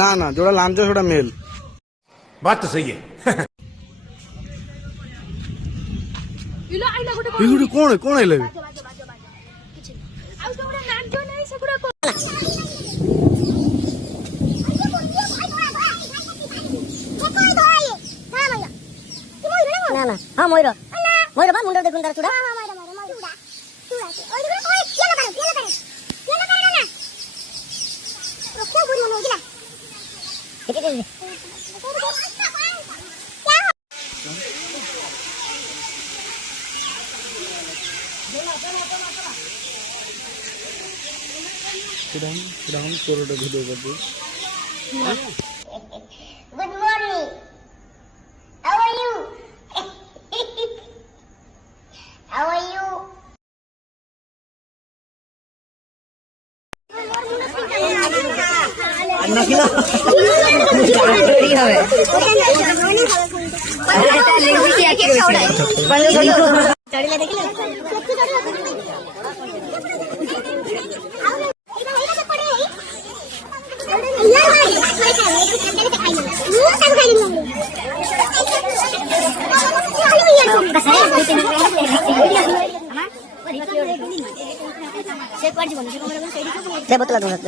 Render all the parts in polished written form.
না না যেটা লাঞ্চ সেটা মেল। बात तो सही है। ଏଗୁଡି କଣ କଣ ହେଲେ ବି ନା ନା ହଁ ମୟୂର ମୟୂର ବା ମୁଣ୍ଡ ଦେଖୁନ ତାର ଚୁଡା ତୋରଟା ଭିଡ଼ିଓ କରିଦେବି। Good morning. How are you? How are you? saya betul banget.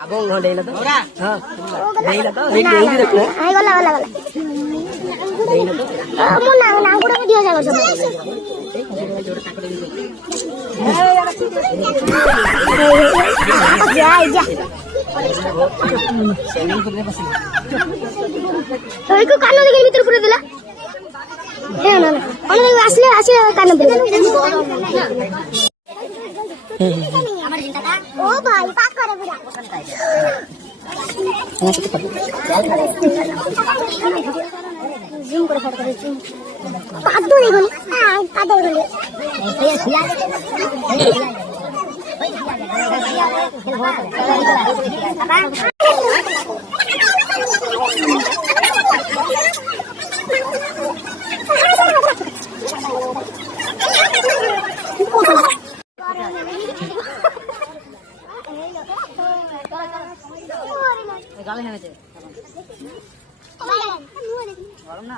Abang mau deh lah tuh. Hah? Deh lah tuh. Deh tuh. Ayo gala gala gala. Deh lah tuh. Kamu nang udah video saya coba. Ya aja. তো একটু কানো দিকে ভিতর করে দিলা হ্যাঁ না না অনেক আসলে আসে কানো দিলা আমার জিন্দাটা ও ভাই পাক করে পুরা জুম করে ফটো করে জুম পাক দূরে গেল পাক দূরে গেল এই খিলা গালে নেমেছে গরম না